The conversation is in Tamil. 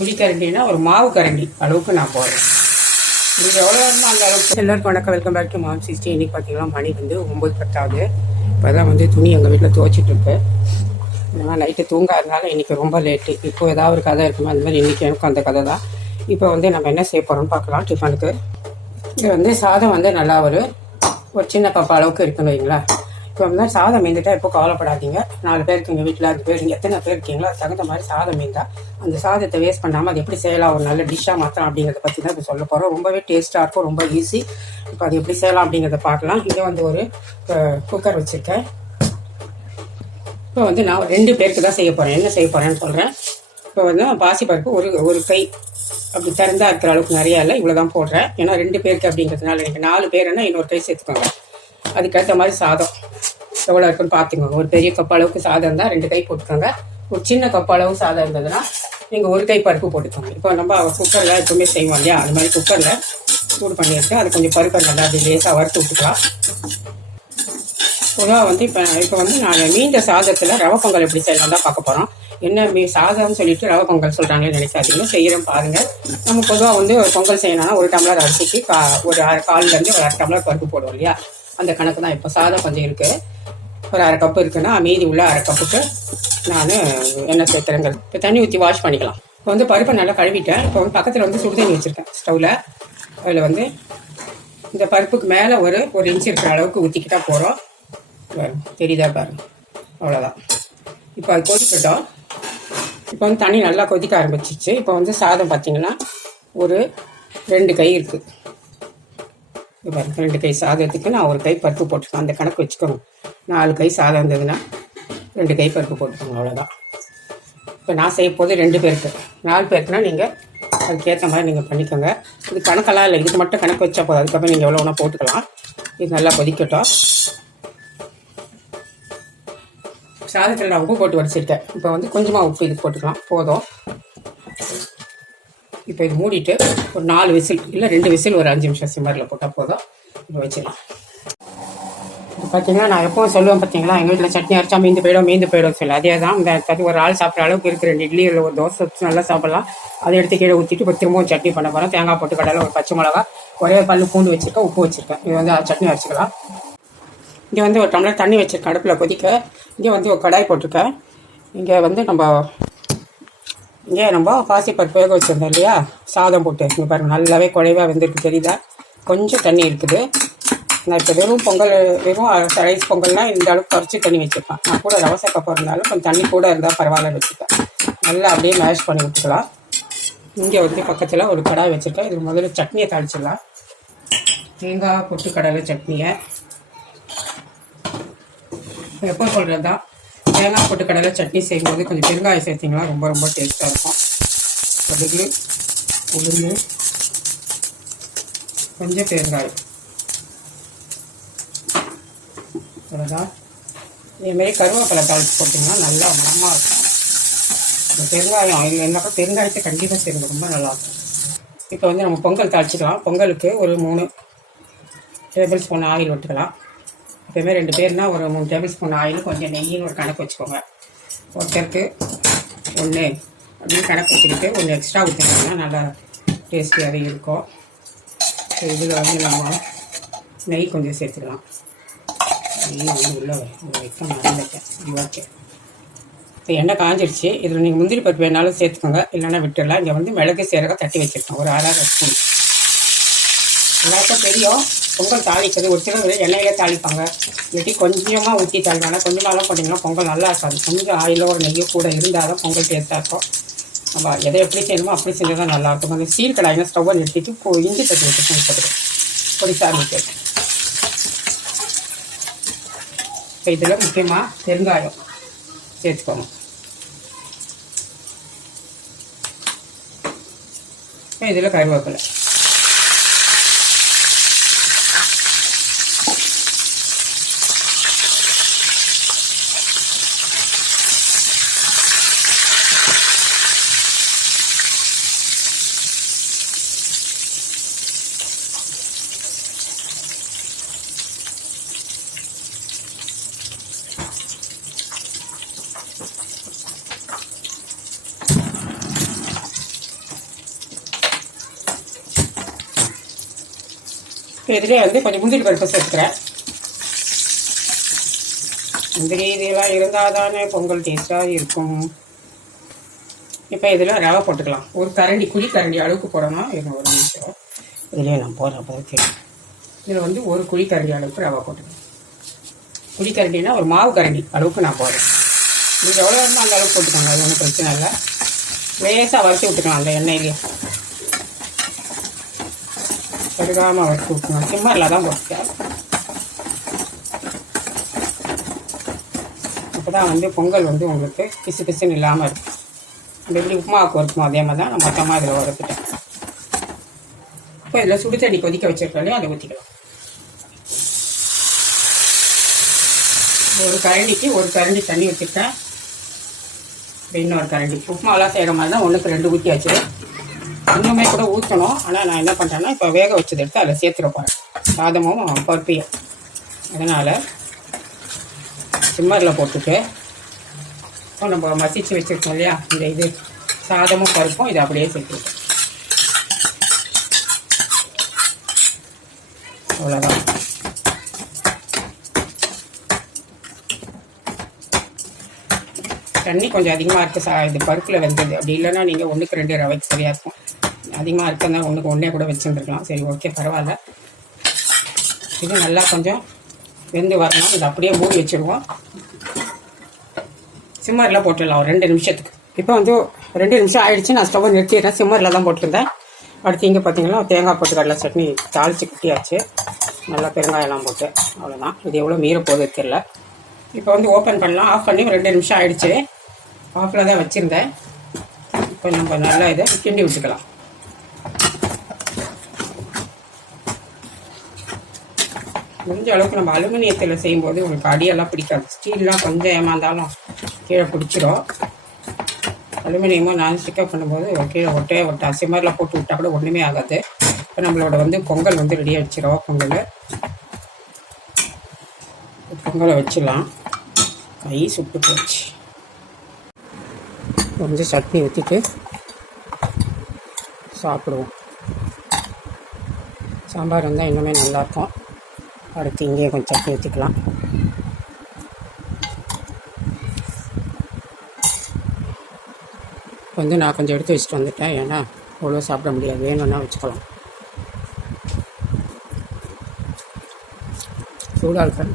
குழிக்கரண்டினா ஒரு மாவு கரண்டி அளவுக்கு நான் போடுறேன். இது எவ்வளோ இருந்தால் அந்த அளவுக்கு. எல்லாருக்கும் வணக்கம், வெல்கம் பேக் டு மாம் சிஸ்டி. இன்றைக்கி பார்த்தீங்கன்னா மணி வந்து 9:10 இப்போ தான் வந்து துணி எங்கள் வீட்டில் துவைச்சிட்ருக்கு. நான் நைட்டு தூங்காதனால இன்றைக்கி ரொம்ப லேட்டு. இப்போ ஏதாவது ஒரு கதை இருக்குமே, அந்த மாதிரி இன்றைக்கி எனக்கும் அந்த கதை தான். இப்போ வந்து நம்ம என்ன செய்ய போகிறோம்னு பார்க்கலாம். டிஃபனுக்கு இது வந்து சாதம் வந்து நல்லா ஒரு சின்ன கப் அளவுக்கு இருக்குன்னு வைங்களா. இப்போ வந்து சாதம் மீந்துட்டா இப்போ கவலைப்படாதீங்க. 4 பேருக்கு எங்கள் வீட்டில் 5 பேர், எத்தனை பேர் இருக்கீங்களோ அது தகுந்த மாதிரி சாதம் மீந்தா அந்த சாதத்தை வேஸ்ட் பண்ணாமல் அது எப்படி செய்யலாம், ஒரு நல்ல டிஷ்ஷாக மாற்றலாம் அப்படிங்கிறத பற்றி தான் இப்போ சொல்ல போகிறோம். ரொம்பவே டேஸ்ட்டாக இருக்கும், ரொம்ப ஈஸி. இப்போ அது எப்படி செய்யலாம் அப்படிங்கிறத பார்க்கலாம். இங்கே வந்து ஒரு குக்கர் வச்சுருக்கேன். இப்போ வந்து நான் 2 பேருக்கு தான் செய்ய போகிறேன். என்ன செய்ய போகிறேன்னு சொல்கிறேன். இப்போ வந்து பாசிப்பருப்பு ஒரு கை அப்படி திறந்தா இருக்கிற அளவுக்கு நிறையா இல்லை, இவ்வளோ தான் போடுறேன். ஏன்னா 2 பேருக்கு அப்படிங்கிறதுனால எனக்கு 4 பேருன்னா இன்னொரு கை சேர்த்துக்கோங்க. அதுக்கேற்ற மாதிரி சாதம் எவ்வளோ இருக்குன்னு பார்த்துக்கோங்க. ஒரு பெரிய கப் அளவுக்கு சாதம் இருந்தால் 2 கை போட்டுக்கோங்க. ஒரு சின்ன கப் அளவு சாதம் இருந்ததுன்னா நீங்கள் 1 கை பருப்பு போட்டுக்கோங்க. இப்போ நம்ம குக்கரில் எப்பவுமே செய்வோம் இல்லையா, அது மாதிரி குக்கரில் சூடு பண்ணியிருக்கேன். அது கொஞ்சம் பருப்பை நல்லா அப்படி லேசாக வறுத்து விட்டுக்கலாம். பொதுவாக வந்து இப்போ வந்து நான் மீண்ட சாதத்தில் ரவை பொங்கல் எப்படி செய்யலாம் தான் பார்க்க போகிறோம். என்ன சாதம்னு சொல்லிட்டு ரவை பொங்கல் சொல்கிறாங்கன்னு நினைக்காதீங்க, செய்கிறேன் பாருங்கள். நம்ம பொதுவாக வந்து ஒரு பொங்கல் செய்யணும்னா 1 டம்ளர் அரிசிக்கு ஒரு கால்லேருந்து ஒரு 1/2 டம்ளர் பருப்பு போடுவோம் இல்லையா, அந்த கணக்கு தான். இப்போ சாதம் கொஞ்சம் இருக்குது, ஒரு 1/2 கப்பு இருக்குன்னா மீதி உள்ள 1/2 கப்புக்கு நான் எண்ணெய் சேர்த்துறேங்க. இப்போ தண்ணி ஊற்றி வாஷ் பண்ணிக்கலாம். இப்போ வந்து பருப்பை நல்லா கழுவிட்டேன். இப்போ வந்து பக்கத்தில் வந்து சுடுதண்ணி வச்சுருக்கேன் ஸ்டவ்வில். அதில் வந்து இந்த பருப்புக்கு மேலே ஒரு இன்ச்சு இருக்கிற அளவுக்கு ஊற்றிக்கிட்டால் போகிறோம். தெரியுதா பாருங்க, அவ்வளோதான். இப்போ அது கொதிக்கட்டும். இப்போ வந்து தண்ணி நல்லா கொதிக்க ஆரம்பிச்சிச்சு. இப்போ வந்து சாதம் பார்த்தீங்கன்னா ஒரு 2 கை இருக்குது. இப்போ பாருங்க, 2 கை சாதத்துக்கு நான் 1 கை பருப்பு போட்டுருக்கேன். அந்த கணக்கு வச்சுக்கோங்க. 4 கை சாதம் இருந்ததுன்னா 2 கை பருப்பு போட்டுக்கோங்க, அவ்வளோதான். இப்போ நான் செய்ய போது 2 பேருக்கு. 4 பேருக்குன்னா நீங்கள் அதுக்கேற்ற மாதிரி நீங்கள் பண்ணிக்கோங்க. இது கணக்கெல்லாம் இல்லை, இதுக்கு மட்டும் கணக்கு வச்சா போதும். அதுக்கப்புறம் நீங்கள் எவ்வளோ ஒன்றா போட்டுக்கலாம். இது நல்லா கொதிக்கட்டும். சாதத்தில் நான் உப்பு போட்டு வடிச்சிருக்கேன். இப்போ வந்து கொஞ்சமாக உப்பு இது போட்டுக்கலாம், போதும். இப்போ இது மூடிட்டு ஒரு 4 விசில் இல்லை 2 விசில் ஒரு 5 நிமிஷம் சிம்மரில் போட்டால் போதும். இப்போ வச்சிடலாம். இப்போ பார்த்தீங்கன்னா நான் எப்பவும் சொல்லுவேன் பார்த்தீங்களா, எங்கள் வீட்டில் சட்னி அரைச்சா மீந்து போயிடும் சொல்லி. அதே தான் இந்த தண்ணி ஒரு ஆள் சாப்பிட்ற அளவுக்கு இருக்குது. 2 இட்லி இல்லை ஒரு தோசை நல்லா சாப்பிட்லாம். அதை எடுத்து கீழே ஊற்றிட்டு இப்போ திரும்பவும் சட்னி பண்ண போகிறேன். தேங்காய் போட்டு கடலை, ஒரு பச்சை மிளகா, ஒரே பல்லு பூண்டு வச்சுருக்கேன், உப்பு வச்சுருக்கேன். இது வந்து சட்னி அரைச்சிக்கலாம். இங்கே வந்து ஒரு டம்ளர் தண்ணி வச்சுருக்கேன் அடுப்பில் கொதிக்க. இங்கே வந்து ஒரு கடாய் போட்டிருக்கேன். இங்கே வந்து நம்ம பாசிப்பருப்பு வேக வச்சுருந்தோம் இல்லையா, சாதம் போட்டு இங்கே பாருங்கள் நல்லாவே குழைவாக வெந்திருக்கு, தெரியுதா. கொஞ்சம் தண்ணி இருக்குது. நான் இப்போ வெறும் ரைஸ் பொங்கல்னால் இந்த அளவுக்கு குறைச்சி தண்ணி வச்சுருப்பேன். நான் கூட ரவை சேர்க்க போகிறதுனால கொஞ்சம் தண்ணி கூட இருந்தால் பரவாயில்ல வச்சுப்பேன். நல்லா அப்படியே மேஷ் பண்ணி விட்டுக்கலாம். இங்கே வந்து பக்கத்தில் ஒரு கடாய் வச்சுருக்கேன். இது முதல்ல சட்னியை தாளிச்சிடலாம். தேங்காய் பொட்டு கடலை சட்னியை எப்போ சொல்கிறது தான். தேங்காய் போட்டு கடலை சட்னி செய்யும்போது கொஞ்சம் பெருங்காயம் சேர்த்திங்கன்னா ரொம்ப ரொம்ப டேஸ்ட்டாக இருக்கும். கடுகு, உளுந்து, கொஞ்சம் பெருங்காயம், அவ்வளோதான். இதேமாரி கருவேப்பிலை தாளித்து போட்டிங்கன்னா நல்லா மணமாக இருக்கும். இந்த பெருங்காயம் இல்லை என்னப்பா பெருங்காயத்தை கண்டிப்பாக செய்யுங்க, ரொம்ப நல்லாயிருக்கும். இப்போ வந்து நம்ம பொங்கல் தாளிச்சிக்கலாம். பொங்கலுக்கு ஒரு 3 டேபிள் ஸ்பூன் ஆயில் விட்டுக்கலாம். எப்போயுமே 2 பேர்னா ஒரு 3 டேபிள் ஸ்பூன் ஆயில், கொஞ்சம் நெய்யின்னு ஒரு கணக்கு வச்சுக்கோங்க. ஒருத்தருக்கு 1 அப்படின்னு கணக்கு வச்சுக்கிட்டு கொஞ்சம் எக்ஸ்ட்ரா ஊற்றிங்கன்னா நல்லா டேஸ்டியாகவே இருக்கும். இதில் வந்து நம்ம நெய் கொஞ்சம் சேர்த்துக்கலாம். நெய் வந்து உள்ளே வைக்க மறந்துட்டேன். ஓகே, இப்போ எண்ணெய் காஞ்சிருச்சு. இதில் நீங்கள் முந்திரி பருப்பு வேணாலும் சேர்த்துக்கோங்க, இல்லைன்னா விட்டுடலாம். இங்கே வந்து மிளகு சீரகம் தட்டி வச்சுருக்கோம், ஒரு 1/2 ஸ்பூன். எல்லாருக்கும் தெரியும் பொங்கல் தாளிக்கிறது. ஒரு சிலர் எண்ணெயிலே தாளிப்பாங்க, இல்லாட்டி கொஞ்சமாக ஊற்றி தாளிப்பாங்க. கொஞ்சமாலாம் போட்டிங்கன்னா பொங்கல் நல்லா இருக்காது. கொஞ்சம் ஆயிலோ ஒரு நெய்யோ கூட இருந்தால் தான் பொங்கல் டேஸ்ட்டாக இருக்கும். நம்ம எதை எப்படி செய்யணுமோ அப்படி செஞ்சால் தான் நல்லாயிருக்கும். அந்த சீல் கடாயில் ஸ்டவ்வை நிறுத்திட்டு இஞ்சி தட்டி வச்சு போட்டுக்கிறேன், பொடிசா ஆரம்பிச்சு. இப்போ இதில் முக்கியமாக பெருங்காயம் சேர்த்துக்கோங்க. இப்போ இதில் கருவேப்பிலை, இப்போ இதிலே வந்து கொஞ்சம் முந்திரி பருப்பு சேர்த்துக்கிறேன். முந்திரி இதெல்லாம் இருந்தால் தானே பொங்கல் டேஸ்ட்டாக இருக்கும். இப்போ இதில் ரவை போட்டுக்கலாம். ஒரு கரண்டி குழி கரண்டி அளவுக்கு போடணும். இது ஒரு நிமிஷம் இதிலே நான் போடுற போது இதில் வந்து ஒரு குழி கரண்டி அளவுக்கு ரவை போட்டுக்கலாம். குழி கரண்டினா ஒரு மாவு கரண்டி அளவுக்கு நான் போடுறேன். நீங்கள் எவ்வளோ வேணுமோ அந்த அளவுக்கு போட்டுக்கோங்க, அது ஒன்றும் பிரச்சனை இல்லை. லேசாக வறுத்து விட்டுக்கலாம் அந்த எண்ணெயிலேயே, கருகாமல் வறுத்து விட்டுக்கலாம். சிம்மரில் தான் போட்டுக்கேன். அப்போ தான் வந்து பொங்கல் வந்து உங்களுக்கு பிசு பிசுன்னு இல்லாமல் இருக்கும். இந்த எப்படி உப்புமாவுக்கு வறுக்கணும் அதே மாதிரி தான் நான் மொத்தமாக இதில் வறுத்துட்டேன். இப்போ இதில் சுடு தண்ணி கொதிக்க வச்சுருக்காலே அதை ஊற்றிக்கலாம். ஒரு கரண்டிக்கு ஒரு கரண்டி தண்ணி வச்சுருக்கேன். இன்னொரு கரண்டி உப்புமாவெல்லாம் செய்கிற மாதிரி தான் 1க்கு 2 ஊற்றியாச்சு. இன்னுமே கூட ஊற்றணும். ஆனால் நான் என்ன பண்ணுறேன்னா இப்போ வேக வச்சது எடுத்து அதில் சேர்த்துட போகிறேன், சாதமும் பருப்பையும். அதனால் சிம்மரில் போட்டுட்டு இப்போ நம்ம மசிச்சு வச்சுருக்கோம் இல்லையா, இந்த இது சாதமும் பருப்பும் இதை அப்படியே சேர்த்துருக்கோம். அவ்வளோதான். தண்ணி கொஞ்சம் அதிகமாக இருக்குது இது பருப்பில் வெந்தது. அப்படி இல்லைன்னா நீங்கள் 1க்கு 2 ரவைக்கு சரியாக இருக்கும். அதிகமாக இருக்குன்னா 1க்கு 1 கூட வச்சுருந்துருக்கலாம். சரி, ஓகே, பரவாயில்ல. இது நல்லா கொஞ்சம் வெந்து வரணும். இது அப்படியே மூடி வச்சுருவோம். சிம்மரில் போட்டுடலாம் ஒரு 2 நிமிஷத்துக்கு. இப்போ வந்து 2 நிமிஷம் ஆகிடுச்சு. நான் ஸ்டவ்வை நிறுத்திடுறேன். சிம்மரில் தான் போட்டிருந்தேன். அடுத்து இங்கே பார்த்தீங்கன்னா தேங்காய் போட்டு கடலை சட்னி தாளித்து குட்டியாச்சு. நல்லா பெருங்காயெல்லாம் போட்டு. அவ்வளோதான். இது எவ்வளோ மீற போகுது தெரியல. இப்போ வந்து ஓப்பன் பண்ணலாம். ஆஃப் பண்ணி 2 நிமிஷம் ஆகிடுச்சு. ஆஃபில் தான் வச்சுருந்தேன். இப்போ நம்ம நல்லா இதை கிண்டி விட்டுக்கலாம். முடிஞ்ச அளவுக்கு நம்ம அலுமினியத்தில் செய்யும்போது உங்களுக்கு அடியெல்லாம் பிடிக்காது. ஸ்டீல்லாம் கொஞ்சம் ஏமாந்தாலும் கீழே பிடிச்சிரும். அலுமினியமும் நான்ஸ்டிக்காக பண்ணும்போது கீழே ஒட்டே ஒட்டா. சிம்மரில் போட்டு விட்டால் கூட ஒன்றுமே ஆகாது. இப்போ நம்மளோட வந்து பொங்கல் வந்து ரெடியாக வச்சிடும். பொங்கலை வச்சிடலாம். கை சுட்டு போச்சு. கொஞ்சம் சட்னி ஊற்றிட்டு சாப்பிடுவோம். சாம்பார் வந்தால் இன்னுமே நல்லாயிருக்கும். அடுத்து இங்கேயே கொஞ்சம் சட்னி ஊற்றிக்கலாம். வந்து நான் கொஞ்சம் எடுத்து வச்சுட்டு வந்துட்டேன். ஏன்னா அவ்வளோ சாப்பிட முடியாது, வேணும்னா வச்சுக்கலாம். சூடாக இருக்கேன்.